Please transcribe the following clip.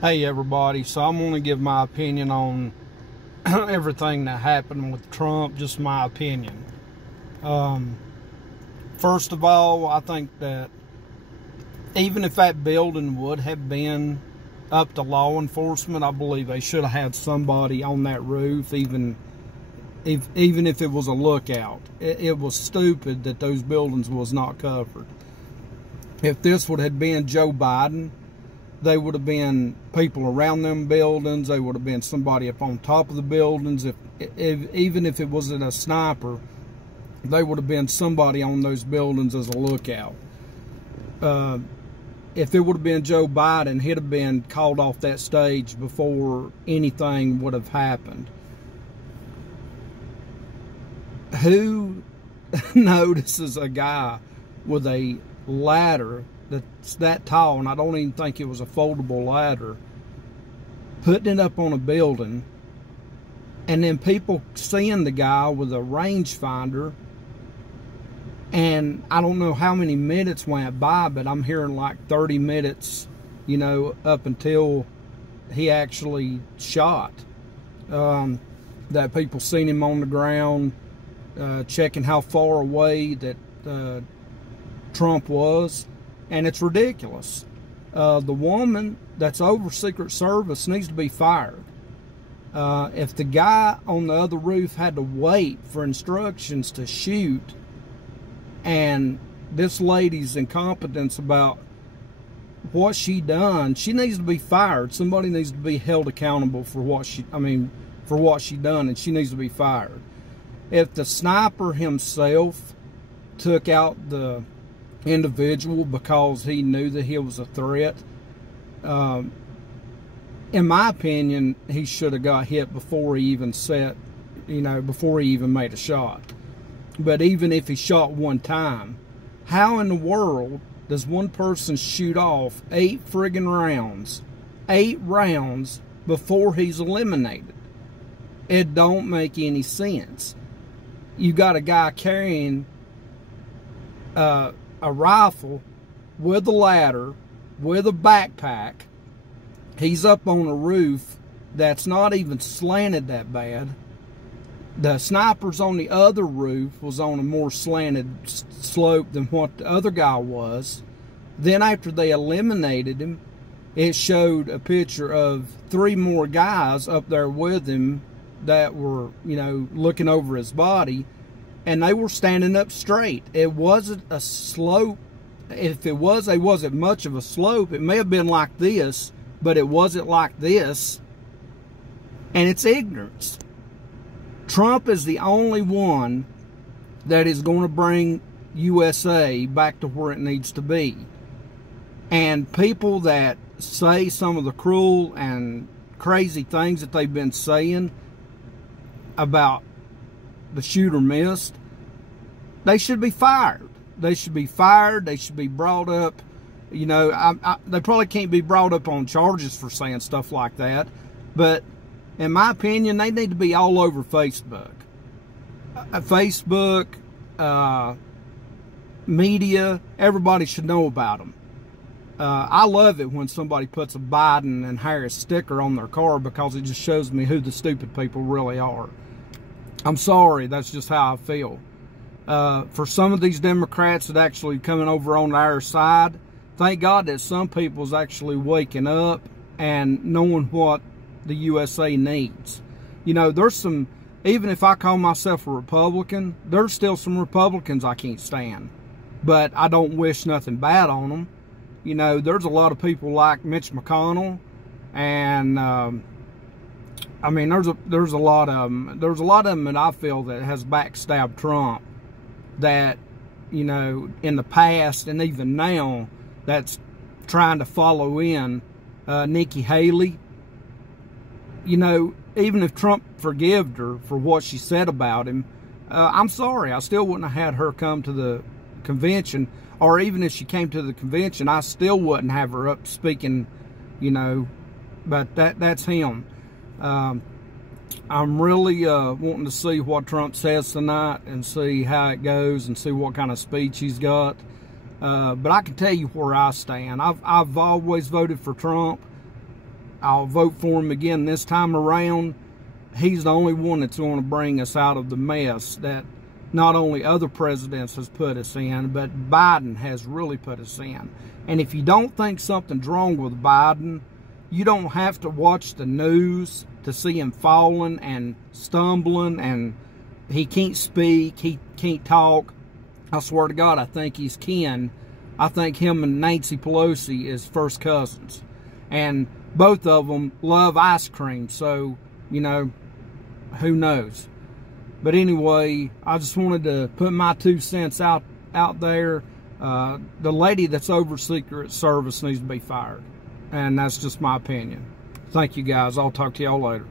Hey everybody, so I'm going to give my opinion on everything that happened with Trump, just my opinion. First of all, I think that even if that building would have been up to law enforcement, I believe they should have had somebody on that roof, even if it was a lookout. It was stupid that those buildings was not covered. If this would have been Joe Biden, they would have been people around them buildings. They would have been somebody up on top of the buildings. Even if it wasn't a sniper, they would have been somebody on those buildings as a lookout. If it would have been Joe Biden, he'd have been called off that stage before anything would have happened. Who notices a guy with a ladder that's that tall, and I don't even think it was a foldable ladder, putting it up on a building, and then people seeing the guy with a rangefinder, and I don't know how many minutes went by, but I'm hearing like 30 minutes, you know, up until he actually shot. That people seen him on the ground, checking how far away that Trump was. And it's ridiculous. The woman that's over Secret Service needs to be fired. If the guy on the other roof had to wait for instructions to shoot, and this lady's incompetence about what she done, she needs to be fired. Somebody needs to be held accountable for what she done, and she needs to be fired. If the sniper himself took out the individual because he knew that he was a threat, in my opinion, he should have got hit before he even before he even made a shot. But even if he shot one time, how in the world does one person shoot off 8 friggin' rounds, 8 rounds before he's eliminated? It don't make any sense. You got a guy carrying a rifle with a ladder, with a backpack. He's up on a roof that's not even slanted that bad. The snipers on the other roof was on a more slanted slope than what the other guy was. Then after they eliminated him, it showed a picture of 3 more guys up there with him that were, you know, looking over his body, and they were standing up straight. It wasn't a slope. If it was, it wasn't much of a slope. It may have been like this, but it wasn't like this. And it's ignorance. Trump is the only one that is going to bring USA back to where it needs to be. And people that say some of the cruel and crazy things that they've been saying about the shooter missed, they should be fired. They should be fired. They should be brought up. You know, they probably can't be brought up on charges for saying stuff like that. But in my opinion, they need to be all over Facebook. Facebook, media, everybody should know about them. I love it when somebody puts a Biden and Harris sticker on their car, because it just shows me who the stupid people really are. I'm sorry, that's just how I feel. For some of these Democrats that actually coming over on our side, thank God that some people's actually waking up and knowing what the USA needs. You know, there's some, even if I call myself a Republican, there's still some Republicans I can't stand. But I don't wish nothing bad on them. You know, there's a lot of people like Mitch McConnell, and I mean, there's a lot of them. There's a lot of them that I feel that has backstabbed Trump, that, you know, in the past and even now, that's trying to follow in Nikki Haley. You know, even if Trump forgave her for what she said about him, I'm sorry, I still wouldn't have had her come to the convention. Or even if she came to the convention, I still wouldn't have her up speaking, you know. But that's him. I'm really wanting to see what Trump says tonight and see how it goes and see what kind of speech he's got. But I can tell you where I stand. I've always voted for Trump. I'll vote for him again this time around. He's the only one that's going to bring us out of the mess that not only other presidents has put us in, but Biden has really put us in. And if you don't think something's wrong with Biden, you don't have to watch the news to see him falling and stumbling, and he can't speak, he can't talk. I swear to God, I think he's kin. I think him and Nancy Pelosi is first cousins. And both of them love ice cream, so, you know, who knows. But anyway, I just wanted to put my 2 cents out there. The lady that's over Secret Service needs to be fired. And that's just my opinion. Thank you, guys. I'll talk to y'all later.